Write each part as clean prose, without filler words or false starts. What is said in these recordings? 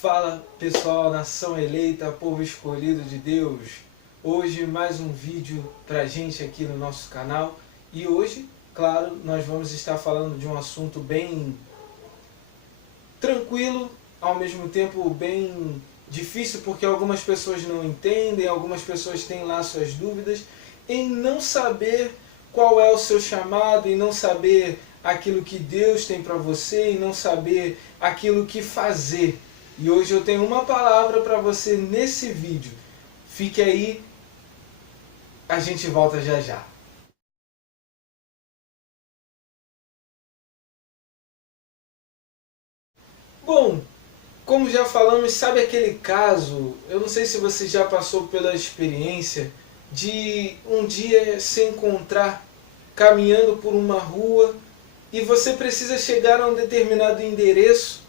Fala pessoal, nação eleita, povo escolhido de Deus. Hoje mais um vídeo pra gente aqui no nosso canal. E hoje, claro, nós vamos estar falando de um assunto bem tranquilo, ao mesmo tempo bem difícil, porque algumas pessoas não entendem, algumas pessoas têm lá suas dúvidas em não saber qual é o seu chamado, em não saber aquilo que Deus tem para você, em não saber aquilo que fazer. E hoje eu tenho uma palavra para você nesse vídeo. Fique aí, a gente volta já já. Bom, como já falamos, sabe aquele caso, eu não sei se você já passou pela experiência de um dia se encontrar caminhando por uma rua e você precisa chegar a um determinado endereço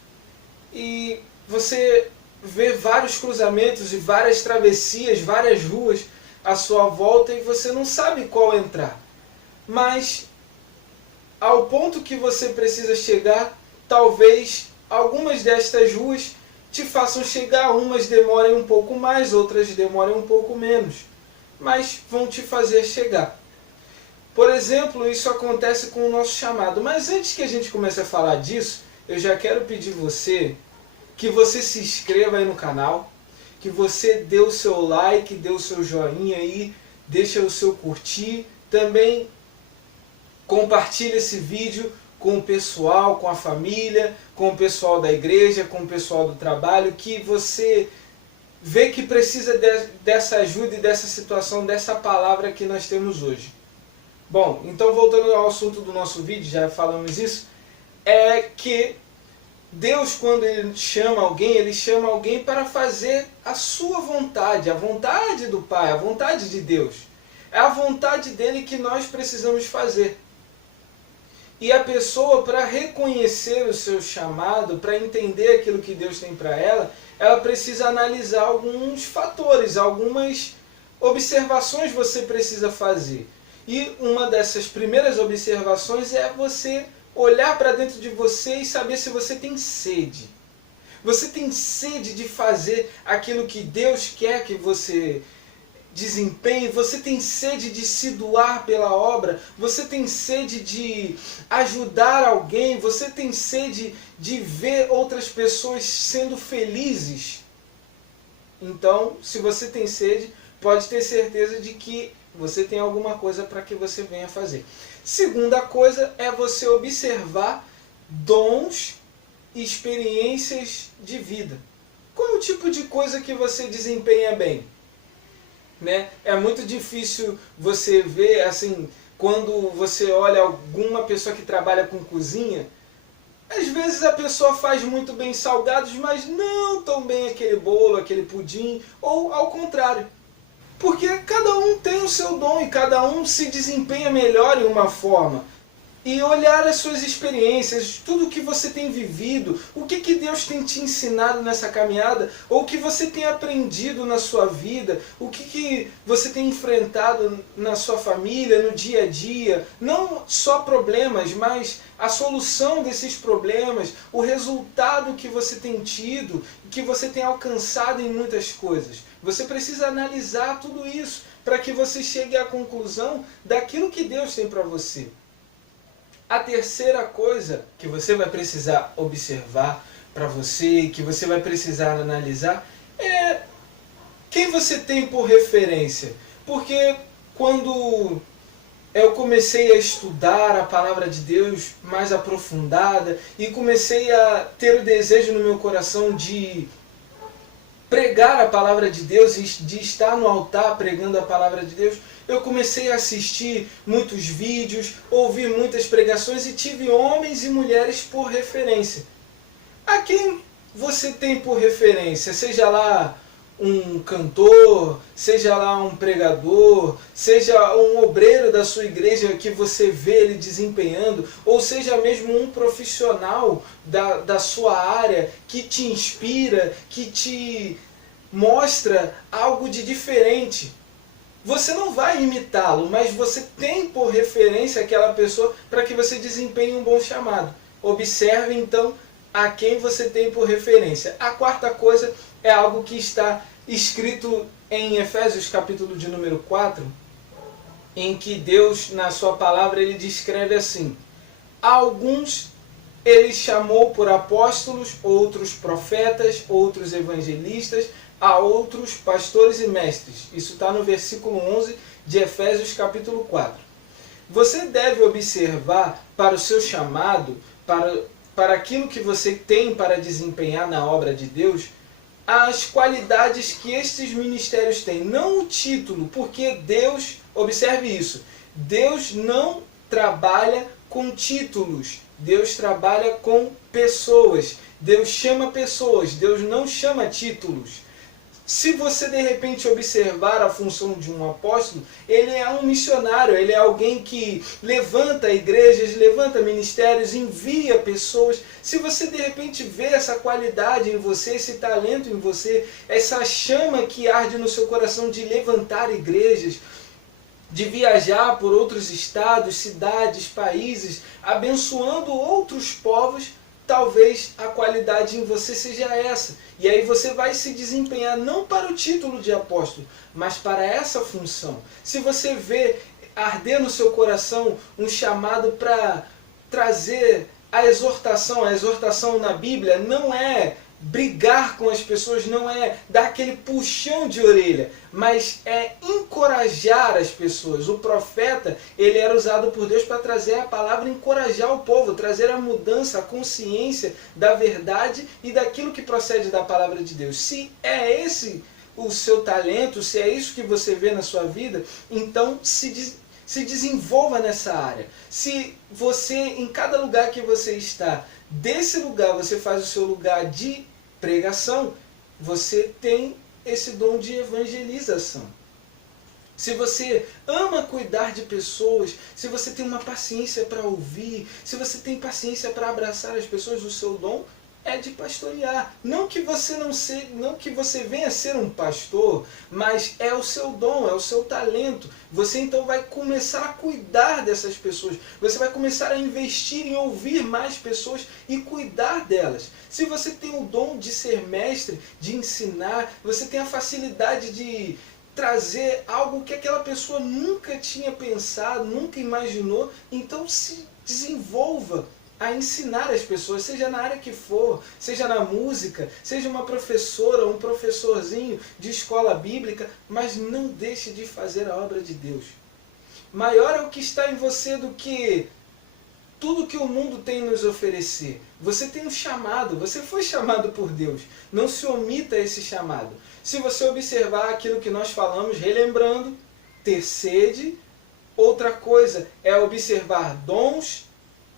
e você vê vários cruzamentos e várias travessias, várias ruas à sua volta e você não sabe qual entrar. Mas ao ponto que você precisa chegar, talvez algumas destas ruas te façam chegar, umas demorem um pouco mais, outras demorem um pouco menos, mas vão te fazer chegar. Por exemplo, isso acontece com o nosso chamado. Mas antes que a gente comece a falar disso, eu já quero pedir que você se inscreva aí no canal, que você dê o seu like, dê o seu joinha aí, deixa o seu curtir, também compartilhe esse vídeo com o pessoal, com a família, com o pessoal da igreja, com o pessoal do trabalho, que você vê que precisa dessa ajuda e dessa situação, dessa palavra que nós temos hoje. Bom, então voltando ao assunto do nosso vídeo, já falamos isso, é que Deus, quando Ele chama alguém para fazer a sua vontade, a vontade do Pai, a vontade de Deus. É a vontade dEle que nós precisamos fazer. E a pessoa, para reconhecer o seu chamado, para entender aquilo que Deus tem para ela precisa analisar alguns fatores, algumas observações você precisa fazer. E uma dessas primeiras observações é você olhar para dentro de você e saber se você tem sede. Você tem sede de fazer aquilo que Deus quer que você desempenhe, você tem sede de se doar pela obra, você tem sede de ajudar alguém, você tem sede de ver outras pessoas sendo felizes. Então, se você tem sede, pode ter certeza de que você tem alguma coisa para que você venha fazer. Segunda coisa é você observar dons e experiências de vida. Qual é o tipo de coisa que você desempenha bem? Né? É muito difícil você ver, assim, quando você olha alguma pessoa que trabalha com cozinha, às vezes a pessoa faz muito bem salgados, mas não tão bem aquele bolo, aquele pudim, ou ao contrário. Porque cada um tem o seu dom e cada um se desempenha melhor em uma forma. E olhar as suas experiências, tudo o que você tem vivido, o que Deus tem te ensinado nessa caminhada, ou o que você tem aprendido na sua vida, o que você tem enfrentado na sua família, no dia a dia. Não só problemas, mas a solução desses problemas, o resultado que você tem tido, que você tem alcançado em muitas coisas. Você precisa analisar tudo isso para que você chegue à conclusão daquilo que Deus tem para você. A terceira coisa que você vai precisar observar para você, que você vai precisar analisar, é quem você tem por referência. Porque quando eu comecei a estudar a palavra de Deus mais aprofundada e comecei a ter o desejo no meu coração de pregar a palavra de Deus e de estar no altar pregando a palavra de Deus, eu comecei a assistir muitos vídeos, ouvir muitas pregações e tive homens e mulheres por referência. A quem você tem por referência? Seja lá um cantor, seja lá um pregador, seja um obreiro da sua igreja que você vê ele desempenhando, ou seja mesmo um profissional da sua área que te inspira, que te mostra algo de diferente. Você não vai imitá-lo, mas você tem por referência aquela pessoa para que você desempenhe um bom chamado. Observe então a quem você tem por referência. A quarta coisa é algo que está escrito em Efésios capítulo de número 4, em que Deus, na sua palavra, ele descreve assim: alguns ele chamou por apóstolos, outros profetas, outros evangelistas, a outros pastores e mestres. Isso está no versículo 11 de Efésios capítulo 4. Você deve observar para o seu chamado, para aquilo que você tem para desempenhar na obra de Deus, as qualidades que estes ministérios têm. Não o título, porque Deus, observe isso, Deus não trabalha com títulos, Deus trabalha com pessoas, Deus chama pessoas, Deus não chama títulos. Se você de repente observar a função de um apóstolo, ele é um missionário, ele é alguém que levanta igrejas, levanta ministérios, envia pessoas. Se você de repente vê essa qualidade em você, esse talento em você, essa chama que arde no seu coração de levantar igrejas, de viajar por outros estados, cidades, países, abençoando outros povos, talvez a qualidade em você seja essa. E aí você vai se desempenhar não para o título de apóstolo, mas para essa função. Se você vê arder no seu coração um chamado para trazer a exortação na Bíblia não é brigar com as pessoas, não é dar aquele puxão de orelha, mas é encorajar as pessoas. O profeta, ele era usado por Deus para trazer a palavra, encorajar o povo, trazer a mudança, a consciência da verdade e daquilo que procede da palavra de Deus. Se é esse o seu talento, se é isso que você vê na sua vida, então se desenvolva nessa área. Se você, em cada lugar que você está, desse lugar você faz o seu lugar de pregação, você tem esse dom de evangelização. Se você ama cuidar de pessoas, se você tem uma paciência para ouvir, se você tem paciência para abraçar as pessoas, o seu dom é de pastorear. Não que você venha a ser um pastor, mas é o seu dom, é o seu talento. Você então vai começar a cuidar dessas pessoas. Você vai começar a investir em ouvir mais pessoas e cuidar delas. Se você tem o dom de ser mestre, de ensinar, você tem a facilidade de trazer algo que aquela pessoa nunca tinha pensado, nunca imaginou, então se desenvolva a ensinar as pessoas, seja na área que for, seja na música, seja uma professora, um professorzinho de escola bíblica, mas não deixe de fazer a obra de Deus. Maior é o que está em você do que tudo que o mundo tem nos oferecer. Você tem um chamado, você foi chamado por Deus. Não se omita esse chamado. Se você observar aquilo que nós falamos, relembrando, ter sede. Outra coisa é observar dons,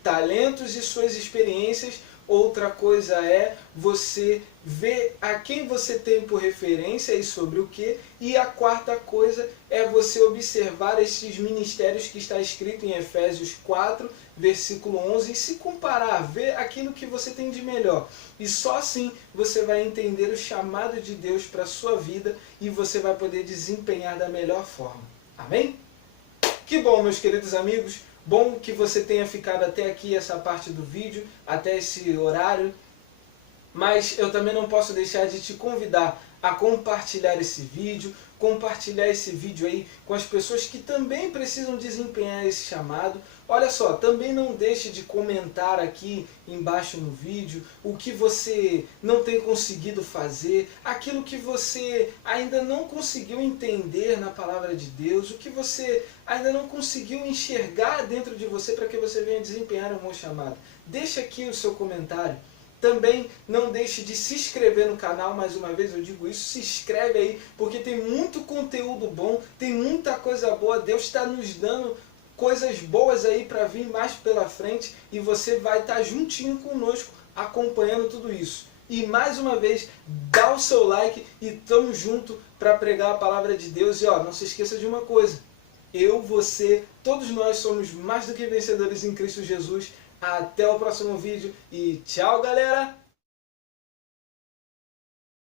talentos e suas experiências. Outra coisa é você ver a quem você tem por referência e sobre o que. E a quarta coisa é você observar esses ministérios que está escrito em Efésios 4, versículo 11, e se comparar, ver aquilo que você tem de melhor. E só assim você vai entender o chamado de Deus para a sua vida e você vai poder desempenhar da melhor forma. Amém? Que bom, meus queridos amigos. Bom que você tenha ficado até aqui, essa parte do vídeo, até esse horário. Mas eu também não posso deixar de te convidar a compartilhar esse vídeo aí com as pessoas que também precisam desempenhar esse chamado. Olha só, também não deixe de comentar aqui embaixo no vídeo o que você não tem conseguido fazer, aquilo que você ainda não conseguiu entender na palavra de Deus, o que você ainda não conseguiu enxergar dentro de você para que você venha desempenhar um bom chamado. Deixa aqui o seu comentário. Também não deixe de se inscrever no canal, mais uma vez eu digo isso, se inscreve aí, porque tem muito conteúdo bom, tem muita coisa boa, Deus está nos dando coisas boas aí para vir mais pela frente e você vai estar juntinho conosco acompanhando tudo isso. E mais uma vez, dá o seu like e tamo junto para pregar a palavra de Deus. E ó, não se esqueça de uma coisa, eu, você, todos nós somos mais do que vencedores em Cristo Jesus. Até o próximo vídeo e tchau, galera!